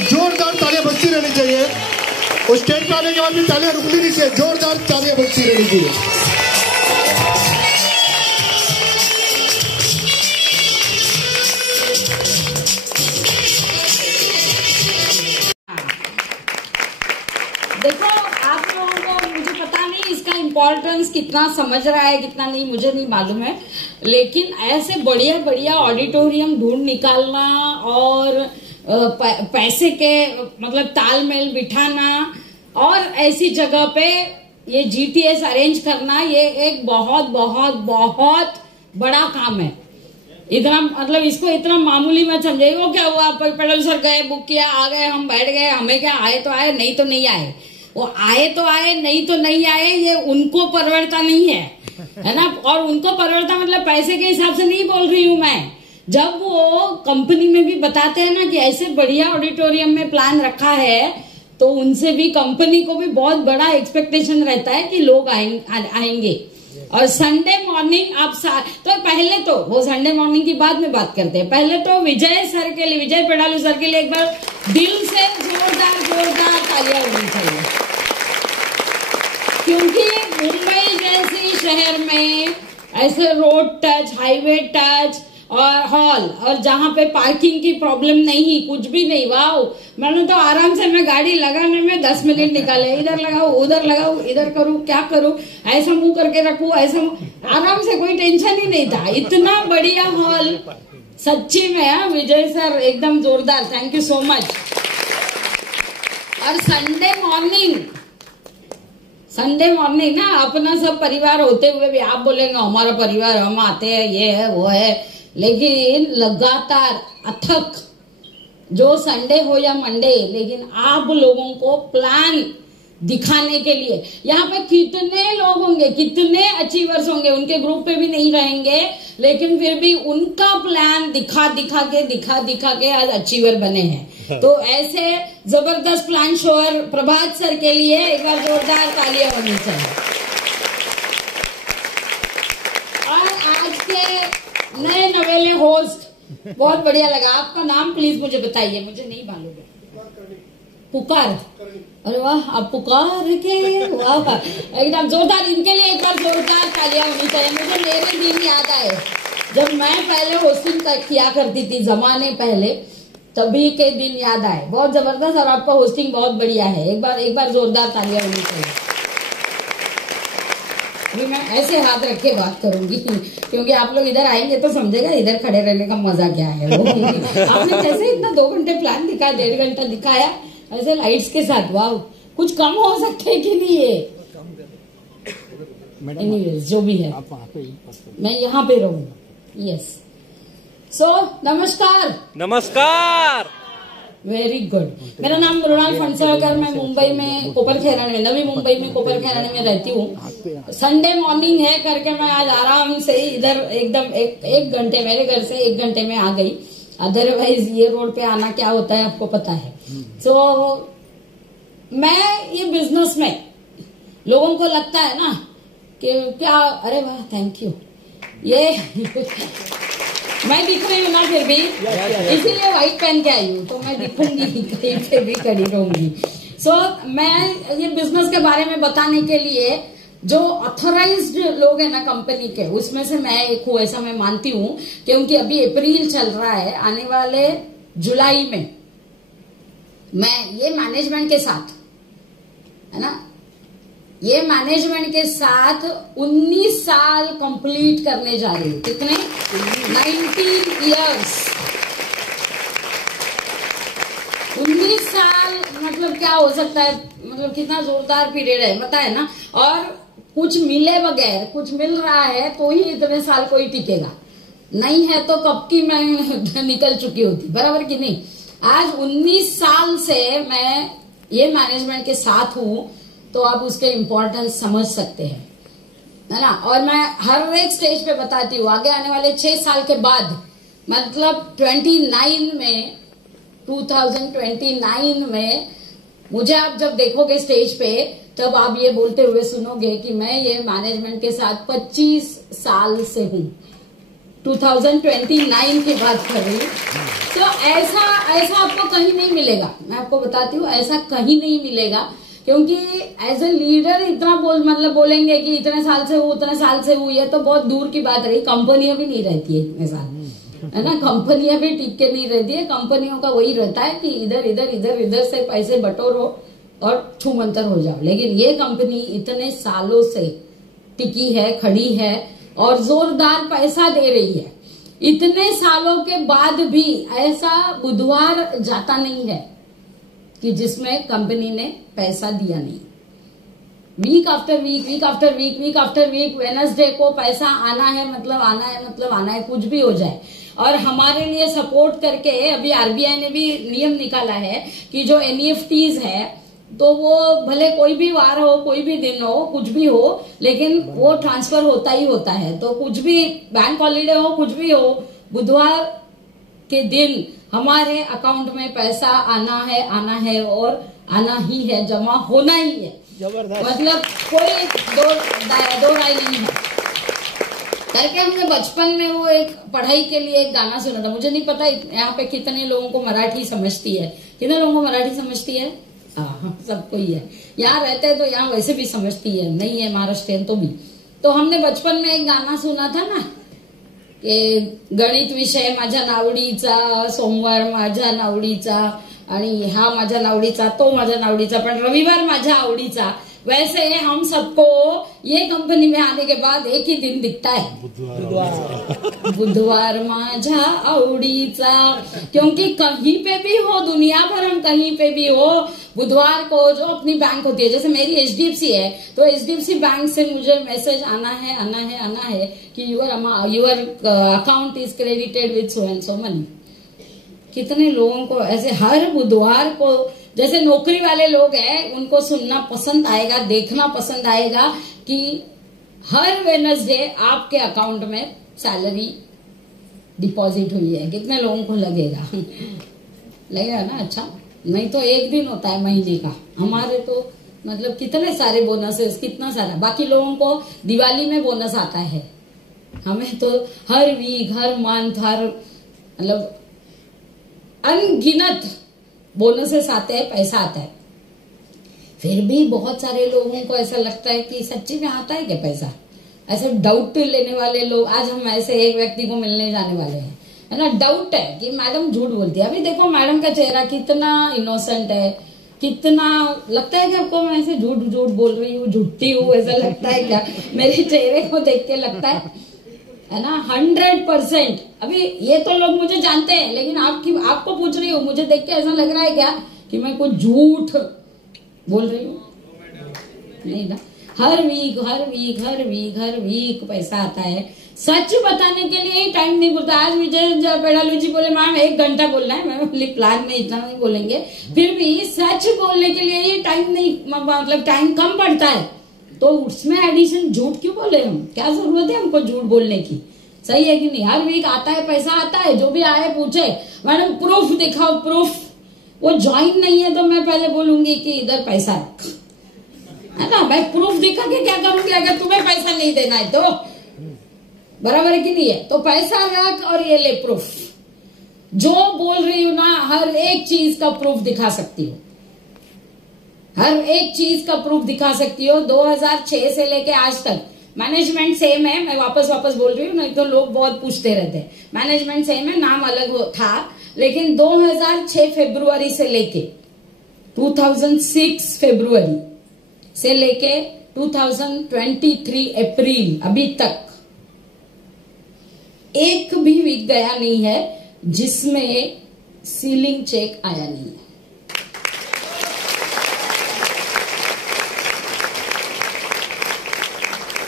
जोरदार तालियां बजती रहनी चाहिए और स्टेज पर आने के बाद भी तालियां रुकनी नहीं चाहिए, जोरदार तालियां बजती रहनी चाहिए। देखो आप लोगों को, मुझे पता नहीं इसका इम्पोर्टेंस कितना समझ रहा है कितना नहीं, मुझे नहीं मालूम है, लेकिन ऐसे बढ़िया बढ़िया ऑडिटोरियम ढूंढ निकालना और पैसे के मतलब तालमेल बिठाना और ऐसी जगह पे ये जीटीएस अरेंज करना, ये एक बहुत बहुत बहुत बड़ा काम है। इतना मतलब इसको इतना मामूली मत समझिए। वो क्या हुआ, पेडल सर गए, बुक किया, आ गए, हम बैठ गए, हमें क्या, आए तो आए नहीं तो नहीं आए। वो आए तो आए नहीं तो नहीं आए, ये उनको परवड़ता नहीं है ना। और उनको परवड़ता मतलब पैसे के हिसाब से नहीं बोल रही हूं मैं। जब वो कंपनी में भी बताते हैं ना कि ऐसे बढ़िया ऑडिटोरियम में प्लान रखा है, तो उनसे भी कंपनी को भी बहुत बड़ा एक्सपेक्टेशन रहता है कि लोग आएंगे। और संडे मॉर्निंग आप तो पहले तो वो संडे मॉर्निंग की बाद में बात करते हैं, पहले तो विजय सर के लिए, विजय पेडालू सर के लिए एक बार दिल से जोरदार जोरदार तालियां होनी चाहिए, क्योंकि मुंबई जैसी शहर में ऐसे रोड टच, हाईवे टच और हॉल, और जहां पे पार्किंग की प्रॉब्लम नहीं, कुछ भी नहीं, वाओ। मैंने तो आराम से मैं गाड़ी लगाने में 10 मिनट निकाले, इधर लगाऊ उधर लगाऊ, इधर करूँ क्या करूँ, ऐसा मुंह करके रखूं, ऐसा आराम से, कोई टेंशन ही नहीं था। इतना बढ़िया हॉल सच्ची में। विजय सर एकदम जोरदार, थैंक यू सो मच। और संडे मॉर्निंग ना, अपना सब परिवार होते हुए भी आप बोलेंगे हमारा परिवार, हम आते हैं, ये है वो है, लेकिन लगातार अथक, जो संडे हो या मंडे, लेकिन आप लोगों को प्लान दिखाने के लिए, यहाँ पे कितने लोग होंगे, कितने अचीवर्स होंगे, उनके ग्रुप पे भी नहीं रहेंगे, लेकिन फिर भी उनका प्लान दिखा के आज अचीवर बने हैं। तो ऐसे जबरदस्त प्लान शोर प्रभात सर के लिए एक बार जोरदार तालियां होनी चाहिए। और आज के नए नवेले होस्ट बहुत बढ़िया लगा। आपका नाम प्लीज मुझे बताइए, मुझे नहीं मालूम है। पुकार, अरे वाह, आप पुकार के, वाह एकदम जोरदार। इनके लिए एक बार जोरदार तालियां होनी चाहिए। मुझे मेरे दिन याद आए जब मैं पहले होस्टिंग किया करती थी, जमाने पहले, तभी के दिन याद आए, बहुत जबरदस्त। और आपका होस्टिंग बहुत बढ़िया है, एक बार जोरदार तालियां होनी चाहिए। अभी मैं ऐसे हाथ रख के बात करूंगी, क्योंकि आप लोग इधर आएंगे तो समझेगा इधर खड़े रहने का मजा क्या है। वो आपने कैसे इतना 2 घंटे प्लान दिखाया, 1.5 घंटा दिखाया ऐसे लाइट्स के साथ, वाह, कुछ कम हो सकते है कि नहीं है। एनीवेज, जो भी है, मैं यहाँ पे रहूंगा। यस, सो नमस्कार। Very good. मेरा नाम मृणाल फणसळकर, मैं मुंबई में कोपरखैरणे, नवी मुंबई में कोपरखैरणे में रहती हूँ। संडे मॉर्निंग है करके मैं आज आराम से इधर एकदम एक घंटे, मेरे घर से 1 घंटे में आ गई। अदरवाइज ये रोड पे आना क्या होता है आपको पता है। सो मैं ये बिजनेस में लोगों को लगता है ना कि क्या, अरे वाह थैंक यू, ये मैं दिख रही हूँ ना फिर भी, इसीलिए व्हाइट पहन के आई हूँ, तो मैं दिखूंगी कहीं पे भी खड़ी रहूंगी। सो मैं ये बिजनेस के बारे में बताने के लिए, जो ऑथराइज्ड लोग हैं ना कंपनी के, उसमें से मैं एक हूँ, ऐसा मैं मानती हूँ, क्योंकि अभी अप्रैल चल रहा है, आने वाले जुलाई में मैं ये मैनेजमेंट के साथ, है ना, ये मैनेजमेंट के साथ 19 साल कंप्लीट करने जा रही हूँ। कितने? 19 इयर्स। 19 साल मतलब क्या हो सकता है, मतलब कितना जोरदार पीरियड है, पता है ना। और कुछ मिले बगैर, कुछ मिल रहा है तो ही इतने साल कोई टिकेगा, नहीं है तो कब की मैं निकल चुकी होती, बराबर कि नहीं। आज 19 साल से मैं ये मैनेजमेंट के साथ हूँ, तो आप उसके इम्पोर्टेंस समझ सकते हैं, है ना। और मैं हर एक स्टेज पे बताती हूँ, आगे आने वाले 6 साल के बाद, मतलब 2029 में मुझे आप जब देखोगे स्टेज पे, तब आप ये बोलते हुए सुनोगे कि मैं ये मैनेजमेंट के साथ 25 साल से हूँ। 2029 की बात कर रही हूँ। तो ऐसा आपको कहीं नहीं मिलेगा, मैं आपको बताती हूँ, ऐसा कहीं नहीं मिलेगा। क्योंकि एज ए लीडर इतना बोलेंगे कि इतने साल से हूँ, उतने साल से हूँ, ये तो बहुत दूर की बात रही। कंपनियां भी नहीं रहती है इतने साल, है ना, कंपनियां भी टिक के नहीं रहती है। कंपनियों का वही रहता है कि इधर से पैसे बटोरो और छूमंतर हो जाओ। लेकिन ये कंपनी इतने सालों से टिकी है, खड़ी है और जोरदार पैसा दे रही है। इतने सालों के बाद भी ऐसा बुधवार जाता नहीं है कि जिसमें कंपनी ने पैसा दिया नहीं। वीक आफ्टर वीक वेडनेसडे को पैसा आना है, मतलब आना है, कुछ भी हो जाए। और हमारे लिए सपोर्ट करके अभी आरबीआई ने भी नियम निकाला है कि जो एनईएफटीज है तो वो भले कोई भी वार हो, कोई भी दिन हो, कुछ भी हो, लेकिन वो ट्रांसफर होता ही होता है। तो कुछ भी बैंक हॉलीडे हो, कुछ भी हो, बुधवार के दिन हमारे अकाउंट में पैसा आना है और आना ही है, जमा होना ही है। मतलब कोई दो राय नहीं है करके। हमने बचपन में वो एक पढ़ाई के लिए एक गाना सुना था। मुझे नहीं पता यहाँ पे कितने लोगों को मराठी समझती है, कितने लोगों को मराठी समझती है? हाँ, सबको ही है। यहाँ रहते हैं तो यहाँ वैसे भी समझती है, नहीं है महाराष्ट्रियन तो भी। तो हमने बचपन में एक गाना सुना था ना कि गणित विषय माझ्या नावडीचा, सोमवार माझ्या नावडीचा आणि हा माझ्या नावडीचा, तो माझ्या नावडीचा, पण रविवार माझ्या आवडीचा। वैसे हम सबको ये कंपनी में आने के बाद एक ही दिन दिखता है, बुधवार माझा आवडीचा। क्योंकि कहीं पे भी हो, दुनिया भर हम कहीं पे भी हो, बुधवार को जो अपनी बैंक होती है, जैसे मेरी एचडीएफसी है तो एचडीएफसी बैंक से मुझे मैसेज आना है कि your account is credited with so and so money. कितने लोगों को ऐसे हर बुधवार को, जैसे नौकरी वाले लोग हैं, उनको सुनना पसंद आएगा, देखना पसंद आएगा कि हर वेडनेसडे आपके अकाउंट में सैलरी डिपॉजिट हुई है। कितने लोगों को लगेगा ना? अच्छा, नहीं तो एक दिन होता है महीने का। हमारे तो मतलब कितने सारे बोनसेस, कितना सारा। बाकी लोगों को दिवाली में बोनस आता है, हमें तो हर वीक, हर मंथ, हर मतलब अनगिनत बोनसेस आते हैं, पैसा आता है। फिर भी बहुत सारे लोगों को ऐसा लगता है कि सच्ची में आता है क्या पैसा? ऐसे डाउट लेने वाले लोग, आज हम ऐसे एक व्यक्ति को मिलने जाने वाले हैं, है ना, डाउट है कि मैडम झूठ बोलती है। अभी देखो मैडम का चेहरा कितना इनोसेंट है, कितना लगता है कि आपको मैं ऐसे झूठ बोल रही हूँ, झूठी हूँ, ऐसा लगता है क्या? मेरे चेहरे को देख के लगता है ना 100%। अभी ये तो लोग मुझे जानते हैं, लेकिन आपको पूछ रही हूँ, मुझे देख के ऐसा लग रहा है क्या कि मैं कुछ झूठ बोल रही हूँ? नहीं ना। हर वीक पैसा आता है। सच बताने के लिए ही टाइम नहीं बोलता। आज विजय पेड़ालू जी बोले मैम 1 घंटा बोलना है, मैं प्लान में इतना नहीं बोलेंगे, फिर भी सच बोलने के लिए ये टाइम नहीं, मतलब टाइम कम पड़ता है, तो उसमें एडिशन झूठ क्यों बोले हम? क्या जरूरत है हमको झूठ बोलने की? सही है कि नहीं? हर वीक आता है, पैसा आता है, जो भी आए पूछे मैडम प्रूफ दिखाओ, प्रूफ। वो ज्वाइन नहीं है तो मैं पहले बोलूंगी कि इधर पैसा रख, है ना, मैं प्रूफ दिखा के क्या करूंगी अगर तुम्हें पैसा नहीं देना है तो? बराबर है कि नहीं है? तो पैसा रख और ये ले प्रूफ। जो बोल रही हूं ना, हर एक चीज का प्रूफ दिखा सकती हूँ, हर एक चीज का प्रूफ दिखा सकती हो। 2006 से लेके आज तक मैनेजमेंट सेम है। मैं वापस बोल रही हूँ, नहीं तो लोग बहुत पूछते रहते हैं। मैनेजमेंट सेम है, नाम अलग था, लेकिन 2006 फरवरी से लेके 2006 फरवरी से लेके 2023 अप्रैल अभी तक एक भी वीक गया नहीं है जिसमें सीलिंग चेक आया नहीं है।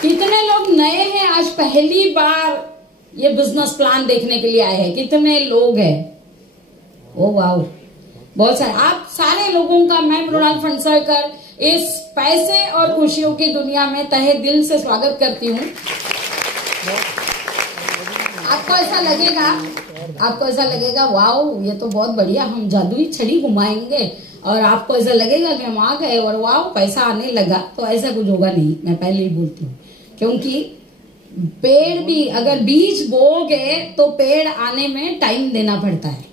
कितने लोग नए हैं, आज पहली बार ये बिजनेस प्लान देखने के लिए आए हैं? कितने लोग हैं? ओ वाह, बहुत सारे। आप सारे लोगों का मैं मृणाल फणसळकर इस पैसे और खुशियों की दुनिया में तहे दिल से स्वागत करती हूँ। आपको ऐसा लगेगा वाओ ये तो बहुत बढ़िया, हम जादुई छड़ी घुमाएंगे, और आपको ऐसा लगेगा कि हम आ गए और वाओ पैसा आने लगा, तो ऐसा कुछ होगा नहीं। मैं पहले ही बोलती हूँ, क्योंकि पेड़ भी अगर बीज बोओगे तो पेड़ आने में टाइम देना पड़ता है।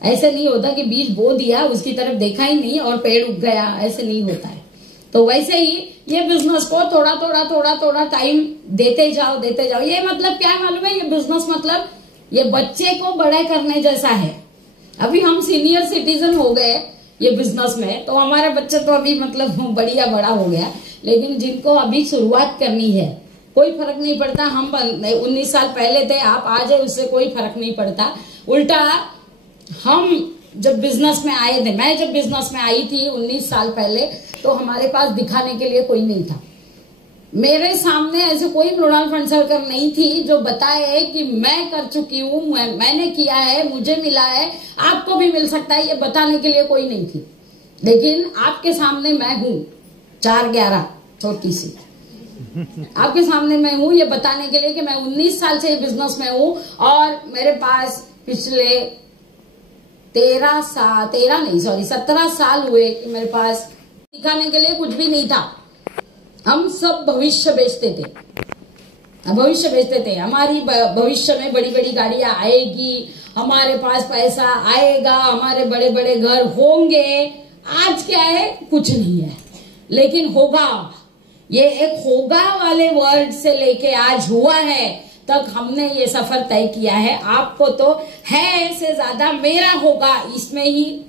ऐसे नहीं होता कि बीज बो दिया, उसकी तरफ देखा ही नहीं और पेड़ उग गया, ऐसे नहीं होता है। तो वैसे ही ये बिजनेस को थोड़ा थोड़ा टाइम देते जाओ। ये मतलब क्या मालूम है, ये बिजनेस मतलब ये बच्चे को बड़ा करने जैसा है। अभी हम सीनियर सिटीजन हो गए ये बिजनेस में, तो हमारे बच्चे तो अभी मतलब बढ़िया बड़ा हो गया, लेकिन जिनको अभी शुरुआत करनी है कोई फर्क नहीं पड़ता। हम 19 साल पहले थे, आप आ जाए, उससे कोई फर्क नहीं पड़ता। उल्टा हम जब बिजनेस में आए थे, मैं जब बिजनेस में आई थी 19 साल पहले, तो हमारे पास दिखाने के लिए कोई नहीं था। मेरे सामने ऐसे कोई मृणाल फणसलकर नहीं थी जो बताए कि मैं कर चुकी हूँ, मैंने किया है, मुझे मिला है, आपको भी मिल सकता है, ये बताने के लिए कोई नहीं थी। लेकिन आपके सामने मैं हूँ, 411 छोटी सी आपके सामने मैं हूँ ये बताने के लिए कि मैं 19 साल से बिजनेस में हूँ और मेरे पास पिछले 17 साल हुए कि मेरे पास दिखाने के लिए कुछ भी नहीं था। हम सब भविष्य बेचते थे। हमारी भविष्य में बड़ी बड़ी गाड़ियां आएगी, हमारे पास पैसा आएगा, हमारे बड़े बड़े घर होंगे। आज क्या है, कुछ नहीं है, लेकिन होगा। ये एक होगा वाले वर्ड से लेके आज हुआ है तक हमने ये सफर तय किया है। आपको तो है से ज्यादा मेरा होगा, इसमें ही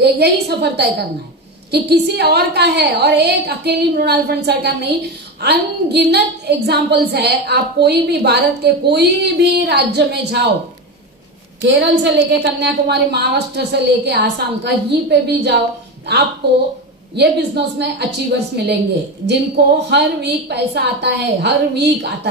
यही सफर तय करना है कि किसी और का है। और एक अकेली मृणाल फणसलकर नहीं, अनगिनत एग्जाम्पल्स है। आप कोई भी भारत के कोई भी राज्य में जाओ, केरल से लेके कन्याकुमारी, महाराष्ट्र से लेके आसाम, कहीं पे भी जाओ, आपको ये बिजनेस में अचीवर्स मिलेंगे जिनको हर वीक पैसा आता है, हर वीक आता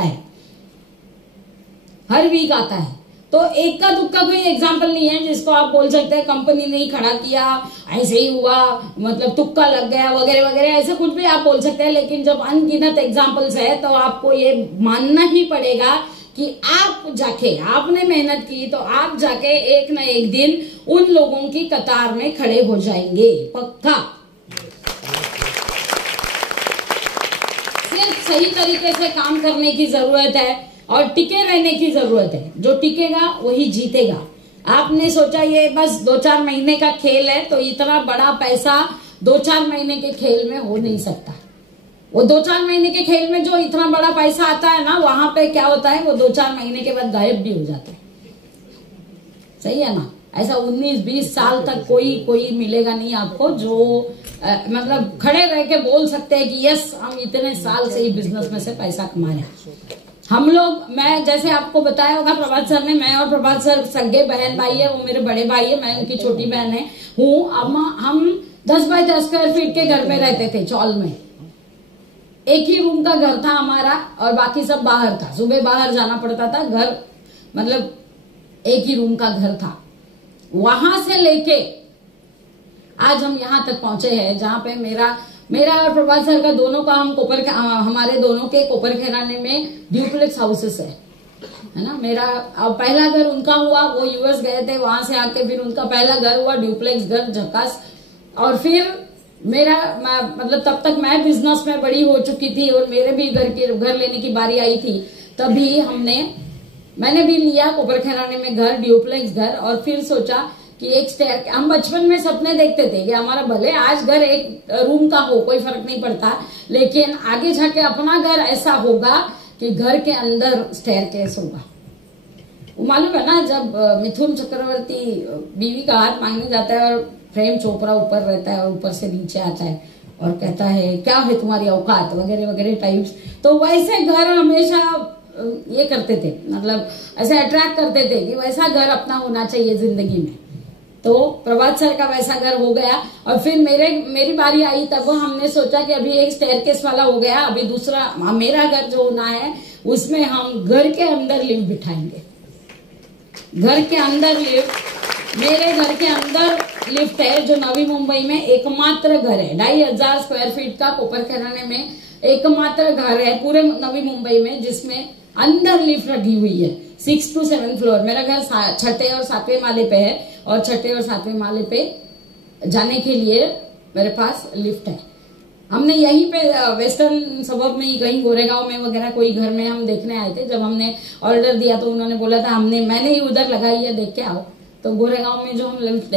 है। तो एक का दुक्का कोई एग्जाम्पल नहीं है जिसको आप बोल सकते हैं कंपनी ने ही खड़ा किया, ऐसे ही हुआ, मतलब तुक्का लग गया वगैरह वगैरह, ऐसा कुछ भी आप बोल सकते हैं। लेकिन जब अनगिनत एग्जाम्पल्स है तो आपको ये मानना ही पड़ेगा कि आपने मेहनत की तो आप जाके एक न एक दिन उन लोगों की कतार में खड़े हो जाएंगे, पक्का। सिर्फ सही तरीके से काम करने की जरूरत है और टिके रहने की जरूरत है। जो टिकेगा वही जीतेगा। आपने सोचा ये बस 2-4 महीने का खेल है, तो इतना बड़ा पैसा 2-4 महीने के खेल में हो नहीं सकता। वो 2-4 महीने के खेल में जो इतना बड़ा पैसा आता है ना, वहां पे क्या होता है, वो 2-4 महीने के बाद गायब भी हो जाता है। सही है ना? ऐसा 19-20 साल तक कोई मिलेगा नहीं आपको जो मतलब खड़े रह के बोल सकते हैं कि यस, हम इतने साल से ही बिजनेस में से पैसा कमा रहे हैं। हम लोग, मैं जैसे आपको बताया होगा प्रभात सर ने, मैं और प्रभात सर सगे बहन भाई है, वो मेरे बड़े भाई है, मैं उनकी छोटी बहन है हूँ। हम 10 बाय 10 स्क्वायर फीट के घर में रहते थे, चौल में। एक ही रूम का घर था हमारा और बाकी सब बाहर था। सुबह बाहर जाना पड़ता था, घर मतलब एक ही रूम का घर था। वहां से लेके आज हम यहाँ तक पहुंचे हैं जहां पे मेरा और प्रभात सर का दोनों का हमारे दोनों के कोपर खैराने में ड्यूप्लेक्स हाउसेस है ना। मेरा पहला घर उनका हुआ, वो यूएस गए थे, वहां से आके फिर उनका पहला घर हुआ, ड्यूप्लेक्स घर, झकास। और फिर मतलब तब तक मैं बिजनेस में बड़ी हो चुकी थी और मेरे भी घर लेने की बारी आई थी। तभी मैंने भी लिया कोपर खैराने में घर, ड्यूप्लेक्स घर। और फिर सोचा कि एक स्टेयर, हम बचपन में सपने देखते थे कि हमारा भले आज घर एक रूम का हो, कोई फर्क नहीं पड़ता, लेकिन आगे जाके अपना घर ऐसा होगा कि घर के अंदर स्टेयरकेस होगा। वो मालूम है ना, जब मिथुन चक्रवर्ती बीवी का हाथ मांगने जाता है और प्रेम चोपड़ा ऊपर रहता है और ऊपर से नीचे आता है और कहता है क्या है तुम्हारी औकात वगैरह वगैरह टाइप्स, तो वैसे घर हमेशा ये करते थे, मतलब ऐसे अट्रैक्ट करते थे कि वैसा घर अपना होना चाहिए जिंदगी में। तो प्रभात सर का वैसा घर हो गया। और फिर मेरी बारी आई, तब हमने सोचा कि अभी एक स्टेयरकेस वाला हो गया, अभी दूसरा मेरा घर जो होना है उसमें हम घर के अंदर लिफ्ट बिठाएंगे। घर के अंदर लिफ्ट, मेरे घर के अंदर लिफ्ट है जो नवी मुंबई में एकमात्र घर है। 2500 स्क्वायर फीट का कोपर खैराने में एकमात्र घर है पूरे नवी मुंबई में जिसमें अंदर लिफ्ट रखी हुई है। 6 to 7 फ्लोर। मेरा घर 6ठे और 7वें माले पे है और 6ठे और 7वें माले पे जाने के लिए मेरे पास लिफ्ट है। हमने यहीं पे वेस्टर्न सबब में ही कहीं गोरेगांव में वगैरह कोई घर में हम देखने आए थे। जब हमने ऑर्डर दिया तो उन्होंने बोला था मैंने ही उधर लगाई है, देख के आओ। तो गोरेगांव में जो हम लिफ्ट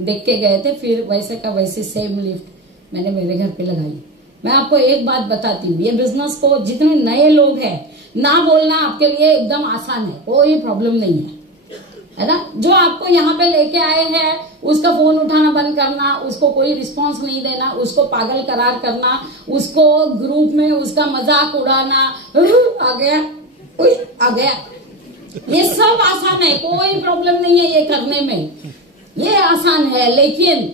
देख के गए थे, फिर वैसे का वैसे सेम लिफ्ट मैंने मेरे घर पे लगाई। मैं आपको एक बात बताती हूँ, ये बिजनेस को जितने नए लोग हैं, ना बोलना आपके लिए एकदम आसान है, कोई प्रॉब्लम नहीं है ना। जो आपको यहाँ पे लेके आए हैं उसका फोन उठाना बंद करना, उसको कोई रिस्पांस नहीं देना, उसको पागल करार करना, उसको ग्रुप में उसका मजाक उड़ाना, आ गया आ गया, ये सब आसान है, कोई प्रॉब्लम नहीं है ये करने में, ये आसान है। लेकिन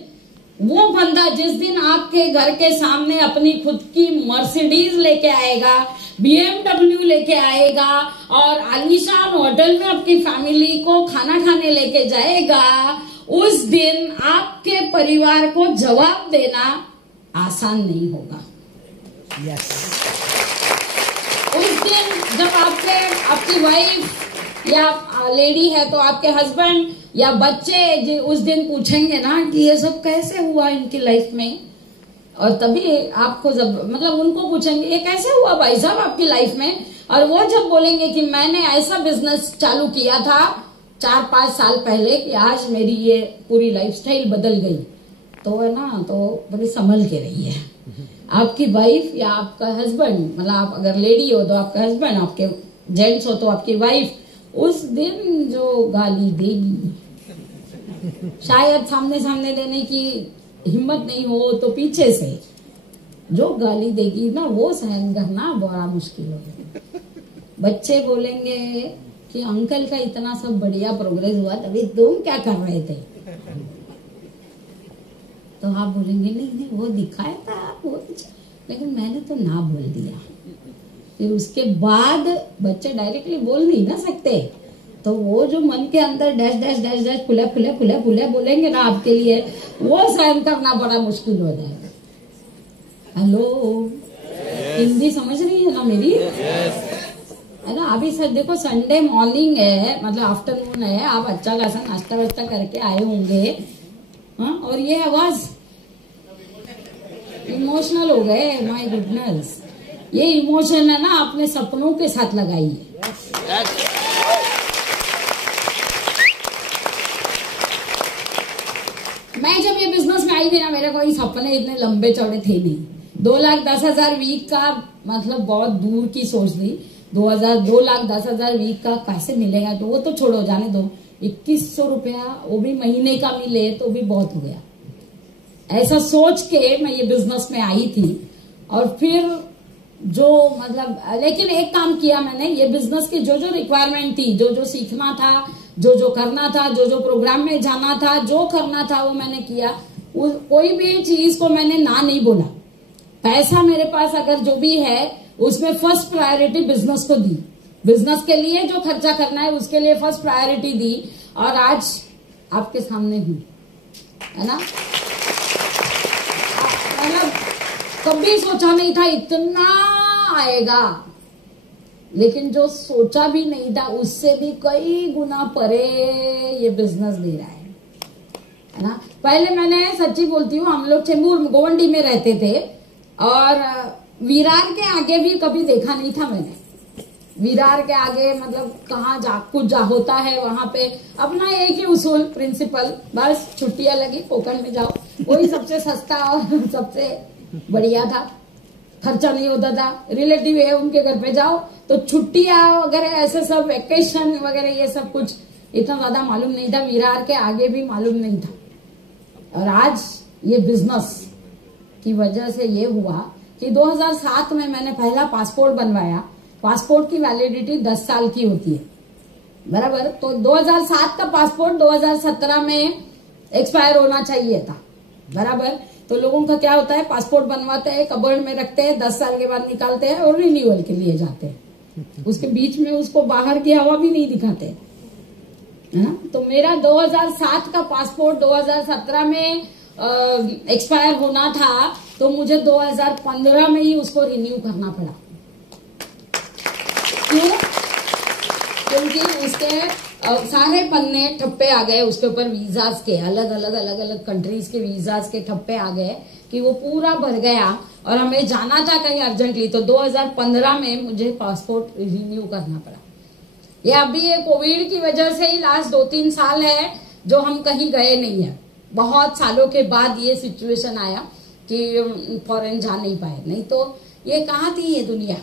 वो बंदा जिस दिन आपके घर के सामने अपनी खुद की मर्सिडीज लेके आएगा, BMW लेके आएगा और आलीशान होटल में अपनी फैमिली को खाना खाने लेके जाएगा, उस दिन आपके परिवार को जवाब देना आसान नहीं होगा। यस। उस दिन जब आपकी वाइफ या लेडी है तो आपके हस्बैंड या बच्चे उस दिन पूछेंगे ना कि ये सब कैसे हुआ इनकी लाइफ में, और तभी आपको जब मतलब उनको पूछेंगे ये कैसे हुआ भाई साहब आपकी लाइफ में, और वो जब बोलेंगे कि मैंने ऐसा बिजनेस चालू किया था 4-5 साल पहले कि आज मेरी ये पूरी लाइफस्टाइल बदल गई, तो है ना, तो बड़ी संभल के रहिए। आपकी वाइफ या आपका हस्बैंड, मतलब आप अगर लेडी हो तो आपका हस्बैंड, आपके जेंट्स हो तो आपकी वाइफ, उस दिन जो गाली देगी, शायद सामने सामने देने की हिम्मत नहीं हो तो पीछे से जो गाली देगी ना, वो सहन करना बड़ा मुश्किल होगा। बच्चे बोलेंगे कि अंकल का इतना सब बढ़िया प्रोग्रेस हुआ, तभी तुम क्या कर रहे थे, तो आप बोलेंगे नहीं नहीं वो दिखाया था वो, लेकिन मैंने तो ना बोल दिया। फिर उसके बाद बच्चे डायरेक्टली बोल नहीं ना सकते, तो वो जो मन के अंदर डैश डैश डैश डैश फुले फुले फुले फुले बोलेंगे ना आपके लिए, वो सहन करना बड़ा मुश्किल हो जाएगा। हेलो, हिंदी समझ रही है ना मेरी? है ना। अभी सर देखो संडे मॉर्निंग है, मतलब आफ्टरनून है, आप अच्छा खासा नाश्ता वास्ता करके आए होंगे, हाँ, और ये आवाज इमोशनल हो गए। माय गुडनेस, ये इमोशन है ना अपने सपनों के साथ लगाइए। मैं जब ये बिजनेस में आई थी ना, मेरे कोई सपने इतने लंबे चौड़े थे नहीं। 2,10,000 वीक का मतलब बहुत दूर की सोच थी। 2,10,000 वीक का कैसे मिलेगा, तो वो तो छोड़ो, जाने दो। 2100 रुपया वो भी महीने का मिले तो भी बहुत हो गया, ऐसा सोच के मैं ये बिजनेस में आई थी। और फिर जो मतलब, लेकिन एक काम किया मैंने, ये बिजनेस की जो जो रिक्वायरमेंट थी, जो जो सीखना था, जो जो करना था, जो जो प्रोग्राम में जाना था, जो करना था वो मैंने किया। कोई भी चीज को मैंने ना नहीं बोला। पैसा मेरे पास अगर जो भी है उसमें फर्स्ट प्रायोरिटी बिजनेस को दी, बिजनेस के लिए जो खर्चा करना है उसके लिए फर्स्ट प्रायोरिटी दी, और आज आपके सामने हूं, है ना। मतलब कभी सोचा नहीं था इतना आएगा, लेकिन जो सोचा भी नहीं था उससे भी कई गुना परे ये बिजनेस दे रहा है ना। पहले मैंने सच्ची बोलती हूँ, हम लोग चेंबूर गोवंडी में रहते थे और विरार के आगे भी कभी देखा नहीं था मैंने। विरार के आगे मतलब कहाँ कुछ होता है वहां पे अपना एक ही उसूल प्रिंसिपल, बस छुट्टियां लगी कोकण में जाओ, वही सबसे सस्ता और सबसे बढ़िया था, खर्चा नहीं होता था। रिलेटिव है उनके घर पे जाओ तो छुट्टियां वगैरह ऐसे सब वेकेशन वगैरह ये सब कुछ इतना ज्यादा मालूम नहीं था, विरार के आगे भी मालूम नहीं था। और आज ये बिजनेस की वजह से ये हुआ कि 2007 में मैंने पहला पासपोर्ट बनवाया। पासपोर्ट की वैलिडिटी 10 साल की होती है, बराबर। तो 2007 का पासपोर्ट 2017 में एक्सपायर होना चाहिए था, बराबर। तो लोगों का क्या होता है, पासपोर्ट बनवाते हैं, कबर्ड में रखते हैं, 10 साल के बाद निकालते हैं और रिन्यूअल के लिए जाते हैं। उसके बीच में उसको बाहर की हवा भी नहीं दिखाते, है ना। तो मेरा 2007 का पासपोर्ट 2017 में एक्सपायर होना था, तो मुझे 2015 में ही उसको रिन्यू करना पड़ा। क्यों? क्योंकि उसके सारे पन्ने ठप्पे आ गए, उसके ऊपर वीजाज के अलग अलग कंट्रीज के वीजाज के ठप्पे आ गए कि वो पूरा भर गया और हमें जाना था कहीं अर्जेंटली। तो 2015 में मुझे पासपोर्ट रिन्यू करना पड़ा। ये अभी ये कोविड की वजह से ही लास्ट 2-3 साल है जो हम कहीं गए नहीं है। बहुत सालों के बाद ये सिचुएशन आया कि फॉरेन जा नहीं पाए, नहीं तो ये कहाँ थी ये दुनिया,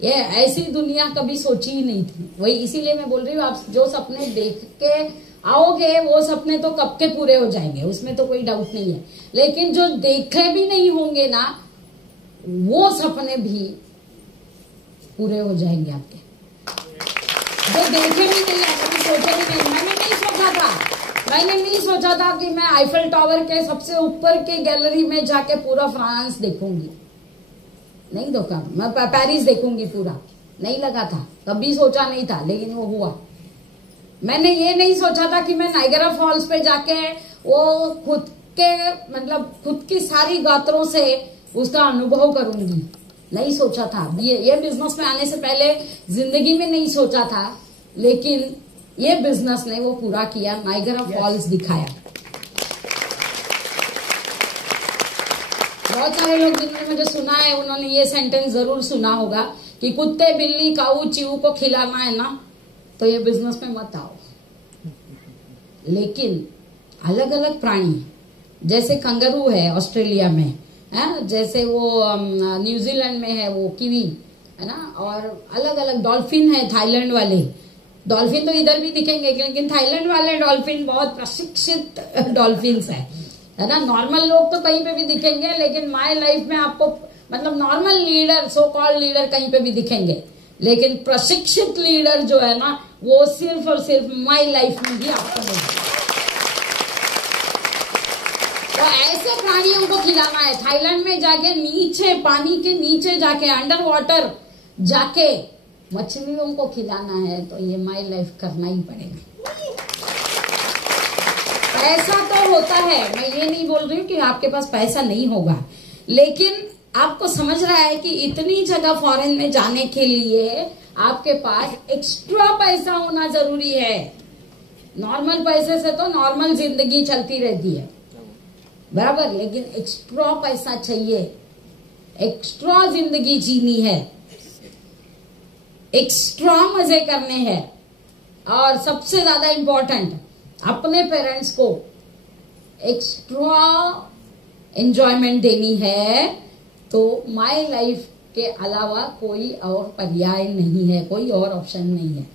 ये ऐसी दुनिया कभी सोची ही नहीं थी। वही इसीलिए मैं बोल रही हूँ, आप जो सपने देख के आओगे वो सपने तो कब के पूरे हो जाएंगे, उसमें तो कोई डाउट नहीं है। लेकिन जो देखे भी नहीं होंगे ना, वो सपने भी पूरे हो जाएंगे आपके। जो देखे भी नहीं है, कभी सोचे भी नहीं। मैंने नहीं सोचा था कि मैं आईफेल टावर के सबसे ऊपर के गैलरी में जाके पूरा फ्रांस देखूंगी, नहीं देखा। मैं पेरिस देखूंगी पूरा, नहीं लगा था, कभी सोचा नहीं था, लेकिन वो हुआ। मैंने ये नहीं सोचा था कि मैं नाइगरा फॉल्स पे जाके वो खुद के मतलब खुद की सारी गात्रों से उसका अनुभव करूंगी, नहीं सोचा था। ये बिजनेस में आने से पहले जिंदगी में नहीं सोचा था, लेकिन ये बिजनेस ने वो पूरा किया, नाइगरा फॉल्स दिखाया। बहुत सारे लोग जिन्होंने मुझे सुना है उन्होंने ये सेंटेंस जरूर सुना होगा कि कुत्ते बिल्ली काऊ चीऊ को खिलाना है ना तो ये बिजनेस में मत आओ। लेकिन अलग अलग प्राणी, जैसे कंगारू है ऑस्ट्रेलिया में है, जैसे वो न्यूजीलैंड में है वो कीवी है ना, और अलग अलग डॉल्फिन है थाईलैंड वाले। डॉल्फिन तो इधर भी दिखेंगे, लेकिन थाईलैंड वाले डॉल्फिन बहुत प्रशिक्षित डॉल्फिन्स है ना। नॉर्मल लोग तो कहीं पे भी दिखेंगे, लेकिन माय लाइफ में आपको मतलब normal leader, so called leader कहीं पे भी दिखेंगे, लेकिन प्रशिक्षित लीडर जो है ना वो सिर्फ और सिर्फ माय लाइफ में ही आपको मिलेगा। तो ऐसे प्राणियों को खिलाना है। थाईलैंड में जाके नीचे, पानी के नीचे जाके, अंडर वाटर जाके मछलियों को खिलाना है, तो ये माय लाइफ करना ही पड़ेगा। पैसा तो होता है, मैं ये नहीं बोल रही हूँ कि आपके पास पैसा नहीं होगा, लेकिन आपको समझ रहा है कि इतनी जगह फॉरेन में जाने के लिए आपके पास एक्स्ट्रा पैसा होना जरूरी है। नॉर्मल पैसे से तो नॉर्मल जिंदगी चलती रहती है, बराबर, लेकिन एक्स्ट्रा पैसा चाहिए। एक्स्ट्रा जिंदगी जीनी है, एक्स्ट्रा मजे करने हैं, और सबसे ज्यादा इंपॉर्टेंट अपने पेरेंट्स को एक्स्ट्रा एंजॉयमेंट देनी है। तो माय लाइफ के अलावा कोई और पर्याय नहीं है, कोई और ऑप्शन नहीं है।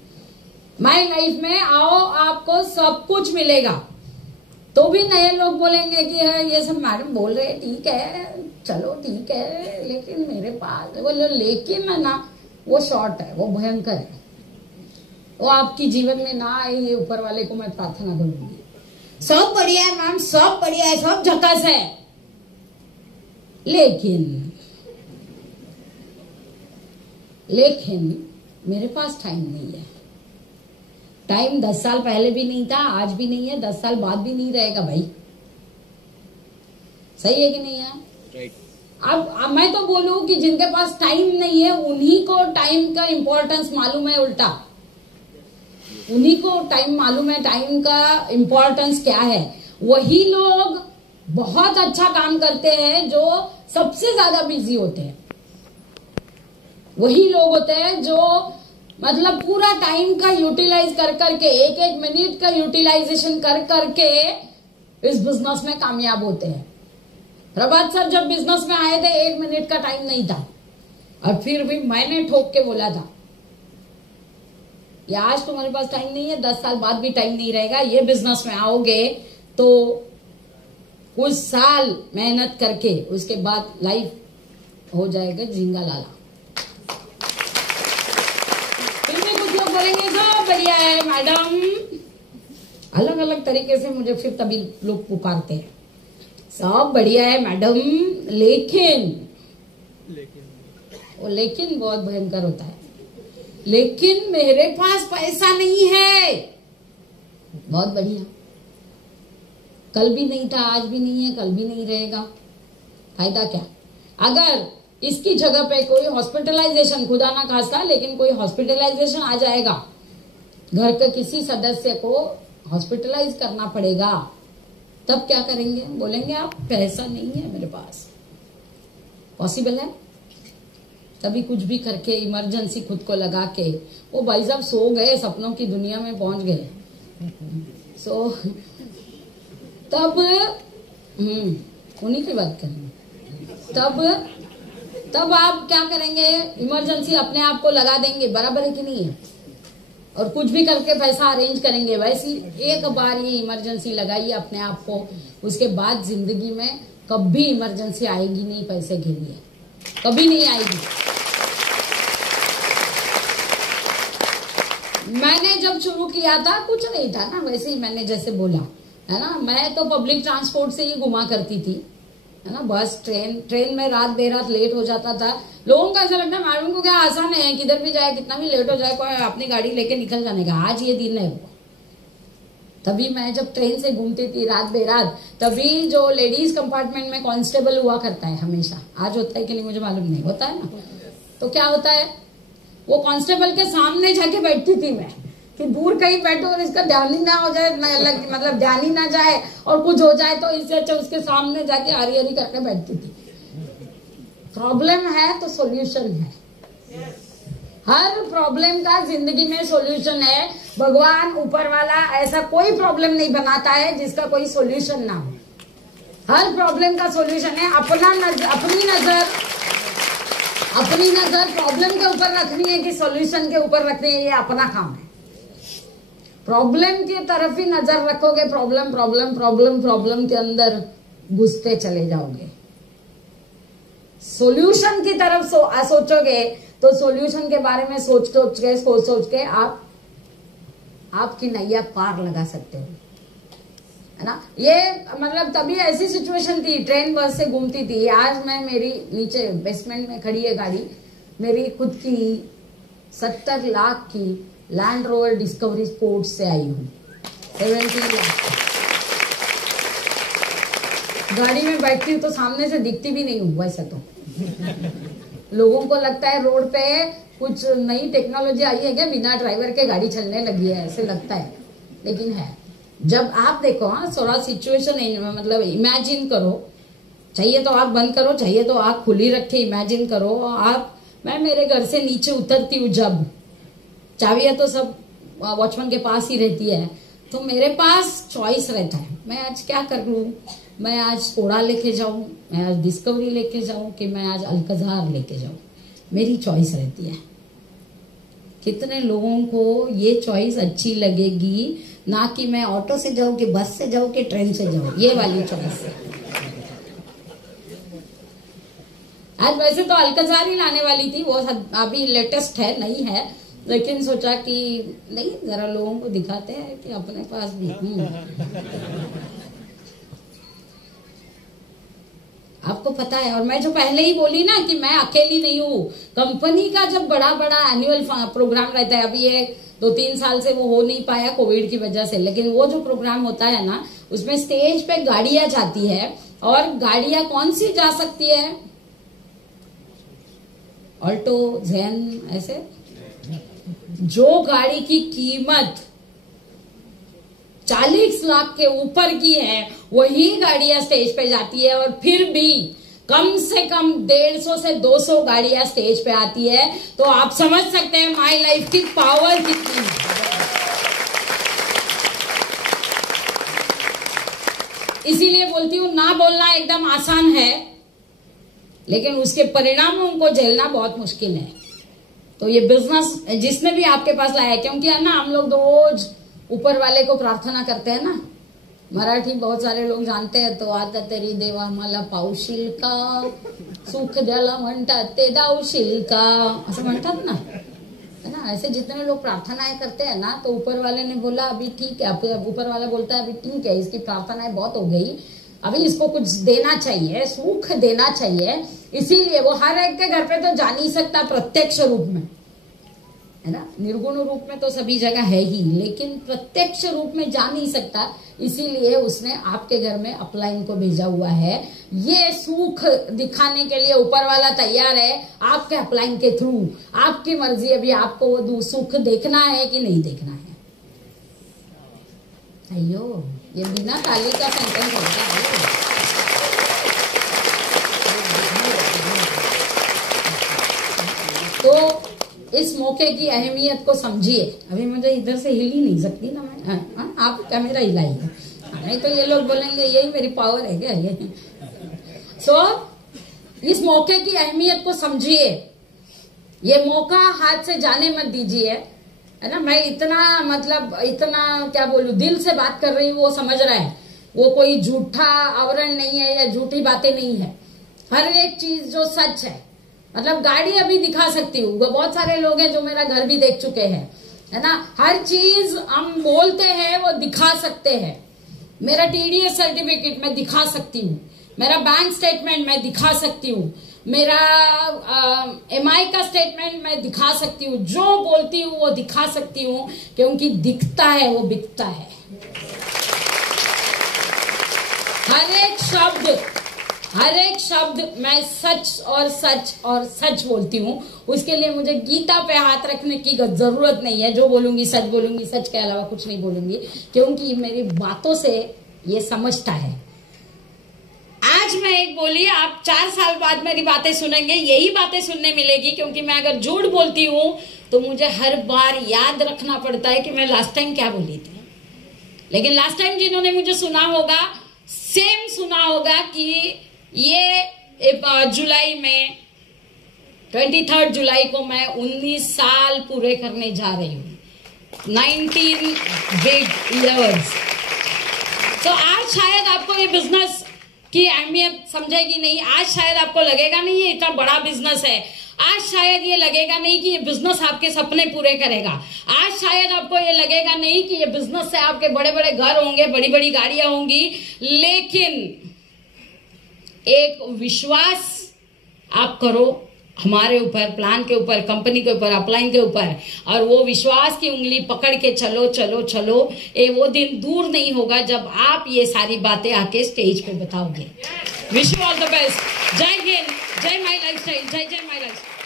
माय लाइफ में आओ, आपको सब कुछ मिलेगा। तो भी नए लोग बोलेंगे कि ये सब मैडम बोल रहे ठीक है, चलो ठीक है, लेकिन मेरे पास बोलो, लेकिन है ना वो शॉर्ट है, वो भयंकर है, वो आपकी जीवन में ना आए, ये ऊपर वाले को मैं प्रार्थना करूंगी। सब बढ़िया है मैम, सब बढ़िया है, सब झकास है, लेकिन मेरे पास टाइम नहीं है। टाइम 10 साल पहले भी नहीं था, आज भी नहीं है, 10 साल बाद भी नहीं रहेगा भाई। सही है कि नहीं है? right. अब मैं तो बोलूं कि जिनके पास टाइम नहीं है उन्हीं को टाइम का इंपॉर्टेंस मालूम है, उल्टा उन्हीं को टाइम मालूम है, टाइम का इंपॉर्टेंस क्या है। वही लोग बहुत अच्छा काम करते हैं जो सबसे ज्यादा बिजी होते हैं। वही लोग होते हैं जो मतलब पूरा टाइम का यूटिलाइज कर करके, एक एक मिनट का यूटिलाइजेशन कर करके इस बिजनेस में कामयाब होते हैं। प्रभात सर जब बिजनेस में आए थे 1 मिनट का टाइम नहीं था, और फिर भी मैंने ठोक के बोला था या आज तुम्हारे पास टाइम नहीं है, 10 साल बाद भी टाइम नहीं रहेगा। ये बिजनेस में आओगे तो कुछ साल मेहनत करके उसके बाद लाइफ हो जाएगा झिंगा लाला। फिर भी कुछ लोग बोलेंगे सब बढ़िया है मैडम, अलग अलग तरीके से मुझे फिर तभी लोग पुकारते हैं, सब बढ़िया है मैडम, लेकिन वो लेकिन बहुत भयंकर होता है। लेकिन मेरे पास पैसा नहीं है, बहुत बढ़िया, कल भी नहीं था, आज भी नहीं है, कल भी नहीं रहेगा, फायदा क्या? अगर इसकी जगह पे कोई हॉस्पिटलाइजेशन, खुदा ना खास्ता, लेकिन कोई हॉस्पिटलाइजेशन आ जाएगा, घर के किसी सदस्य को हॉस्पिटलाइज करना पड़ेगा, तब क्या करेंगे? बोलेंगे आप पैसा नहीं है मेरे पास। पॉसिबल है? तभी कुछ भी करके इमरजेंसी खुद को लगा के, वो भाई साहब सो गए, सपनों की दुनिया में पहुंच गए, सो तब उन्हीं की बात करेंगे। तब आप क्या करेंगे, इमरजेंसी अपने आप को लगा देंगे, बराबर है कि नहीं है, और कुछ भी करके पैसा अरेंज करेंगे। वैसी एक बार ये इमरजेंसी लगाइए अपने आप को, उसके बाद जिंदगी में कभी इमरजेंसी आएगी नहीं पैसे के लिए, कभी नहीं आएगी। मैंने जब शुरू किया था कुछ नहीं था ना, वैसे ही मैंने जैसे बोला है ना, मैं तो पब्लिक ट्रांसपोर्ट से ही घुमा करती थी, है ना, बस ट्रेन में रात बेरात लेट हो जाता था। लोगों को ऐसा लगता है मैडम को क्या आसान है, किधर भी जाए कितना भी लेट हो जाए कोई अपनी गाड़ी लेके निकल जाने का। आज ये दिन है वो। तभी मैं जब ट्रेन से घूमती थी रात बेरात, तभी जो लेडीज कंपार्टमेंट में कांस्टेबल हुआ करता है हमेशा, आज होता है कि नहीं मुझे मालूम नहीं, होता है ना, तो क्या होता है, वो कांस्टेबल के सामने जाके बैठती थी मैं, कि दूर कहीं बैठो और इसका ध्यान ही ना हो जाए, मतलब ध्यान ही ना जाए और कुछ हो जाए, तो इससे अच्छा उसके सामने जाके हरी हरी करके बैठती थी। प्रॉब्लम है तो सॉल्यूशन है, हर प्रॉब्लम का जिंदगी में सॉल्यूशन है। भगवान ऊपर वाला ऐसा कोई प्रॉब्लम नहीं बनाता है जिसका कोई सॉल्यूशन ना हो। हर प्रॉब्लम का सॉल्यूशन है। अपनी नजर प्रॉब्लम के ऊपर रखनी है कि सॉल्यूशन के ऊपर रखनी है, ये अपना काम है। प्रॉब्लम की तरफ ही नजर रखोगे, प्रॉब्लम के अंदर घुसते चले जाओगे। सॉल्यूशन की तरफ सोचोगे तो सॉल्यूशन के बारे में सोच के आपकी नैया पार लगा सकते हो, है ना। ये मतलब तभी ऐसी सिचुएशन थी, ट्रेन बस से घूमती थी। आज मैं मेरी नीचे बेसमेंट में खड़ी है गाड़ी, मेरी खुद की 70 लाख की लैंड रोवर डिस्कवरी स्पोर्ट्स से आई हूँ, 70 लाख। गाड़ी में बैठती हूँ तो सामने से दिखती भी नहीं हूँ वैसे तो। लोगों को लगता है रोड पे कुछ नई टेक्नोलॉजी आई है क्या, बिना ड्राइवर के गाड़ी चलने लगी है ऐसे लगता है, लेकिन है। जब आप देखो थोड़ा सिचुएशन मतलब इमेजिन करो, चाहिए तो आँख बंद करो, चाहिए तो आँख खुली रखे, इमेजिन करो मैं मेरे घर से नीचे उतरती हूँ, जब चाबियां तो सब वॉचमैन के पास ही रहती है, तो मेरे पास चॉइस रहता है, मैं आज क्या कर लूं, मैं आज स्कोडा लेके जाऊं, मैं आज डिस्कवरी लेके जाऊं, कि मैं आज अल्काजार लेके जाऊं, मेरी चॉइस रहती है। कितने लोगों को ये चॉइस अच्छी लगेगी, ना कि मैं ऑटो से जाऊं, कि बस से जाऊं, कि ट्रेन से जाऊं, ये वाली चॉइस है। आज वैसे तो अल्काजार ही लाने वाली थी, वो अभी लेटेस्ट है, नहीं है, लेकिन सोचा कि नहीं, जरा लोगों को दिखाते हैं कि अपने पास भी आपको पता है। और मैं जो पहले ही बोली ना कि मैं अकेली नहीं हूँ, कंपनी का जब बड़ा एनुअल प्रोग्राम रहता है, अभी ये 2-3 साल से वो हो नहीं पाया कोविड की वजह से, लेकिन वो जो प्रोग्राम होता है ना, उसमें स्टेज पे गाड़ियां जाती है, और गाड़ियां कौन सी जा सकती है, ऑल्टो, ज़ेन, ऐसे जो गाड़ी की कीमत 40 लाख के ऊपर की है, वही गाड़ियां स्टेज पे जाती है। और फिर भी कम से कम 150 से 200 गाड़ियां स्टेज पे आती है, तो आप समझ सकते हैं माई लाइफ की पावर कितनी है। इसीलिए बोलती हूँ, ना बोलना एकदम आसान है, लेकिन उसके परिणामों को झेलना बहुत मुश्किल है। तो ये बिजनेस जिसने भी आपके पास लाया, क्योंकि है ना, हम लोग रोज ऊपर वाले को प्रार्थना करते हैं ना, मराठी बहुत सारे लोग जानते हैं, तो आता तरी देवा मला पावशील का, सुख द्याला म्हणतात ते दावशील का, असं म्हणतात ना, है ना। ऐसे जितने लोग प्रार्थनाएं करते हैं ना, तो ऊपर वाले ने बोला अभी ठीक है, ऊपर वाला बोलता है अभी ठीक है, इसकी प्रार्थनाएं बहुत हो गई, अभी इसको कुछ देना चाहिए, सुख देना चाहिए। इसीलिए वो हर एक के घर पे तो जा नहीं सकता प्रत्यक्ष रूप में, है ना, निर्गुण रूप में तो सभी जगह है ही, लेकिन प्रत्यक्ष रूप में जा नहीं सकता, इसीलिए उसने आपके घर में अपलाइन को भेजा हुआ है। ये सुख दिखाने के लिए ऊपर वाला तैयार है, आपके अपलाइन के थ्रू। आपकी मर्जी, अभी आपको वो सुख देखना है कि नहीं देखना है। अयो, ये बिना ताली का सेंटेंस होता है। तो इस मौके की अहमियत को समझिए। अभी मुझे इधर से हिल ही नहीं सकती ना मैं, आप कैमरा हिलाइए, नहीं तो ये लोग बोलेंगे यही मेरी पावर है क्या ये। इस मौके की अहमियत को समझिए, ये मौका हाथ से जाने मत दीजिए, है ना। मैं इतना क्या बोलूं, दिल से बात कर रही हूँ, वो समझ रहा है, वो कोई झूठा आवरण नहीं है या झूठी बातें नहीं है। हर एक चीज जो सच है, गाड़ी अभी दिखा सकती हूँ, बहुत सारे लोग हैं जो मेरा घर भी देख चुके हैं, है ना। हर चीज हम बोलते हैं वो दिखा सकते हैं। मेरा TDS सर्टिफिकेट मैं दिखा सकती हूँ, मेरा बैंक स्टेटमेंट मैं दिखा सकती हूँ, मेरा MI का स्टेटमेंट मैं दिखा सकती हूँ, जो बोलती हूँ वो दिखा सकती हूँ, क्योंकि दिखता है वो बिकता है। हर एक शब्द मैं सच और सच और सच बोलती हूँ। उसके लिए मुझे गीता पे हाथ रखने की जरूरत नहीं है। जो बोलूंगी, सच के अलावा कुछ नहीं बोलूंगी, क्योंकि मेरी बातों से ये समझता है। आज मैं एक बोली, आप 4 साल बाद मेरी बातें सुनेंगे, यही बातें सुनने मिलेगी, क्योंकि मैं अगर झूठ बोलती हूँ तो मुझे हर बार याद रखना पड़ता है कि मैं लास्ट टाइम क्या बोली थी। लेकिन लास्ट टाइम जिन्होंने मुझे सुना होगा, सेम सुना होगा कि ये जुलाई में 23 जुलाई को मैं 19 साल पूरे करने जा रही हूँ, 19 बिग इयर्स। तो आज शायद आपको ये बिजनेस की अहमियत समझेगी नहीं, आज शायद आपको लगेगा नहीं ये इतना बड़ा बिजनेस है, आज शायद ये लगेगा नहीं कि ये बिजनेस आपके सपने पूरे करेगा, आज शायद आपको ये लगेगा नहीं कि ये बिजनेस से आपके बड़े बड़े घर होंगे, बड़ी बड़ी गाड़ियां होंगी, लेकिन एक विश्वास आप करो हमारे ऊपर, प्लान के ऊपर, कंपनी के ऊपर, अपलाइन के ऊपर, और वो विश्वास की उंगली पकड़ के चलो चलो चलो। वो दिन दूर नहीं होगा जब आप ये सारी बातें आके स्टेज पे बताओगे। Wish you all the best. जय हिंद, जय माई लाइफस्टाइल, जय जय माई लाइफस्टाइल।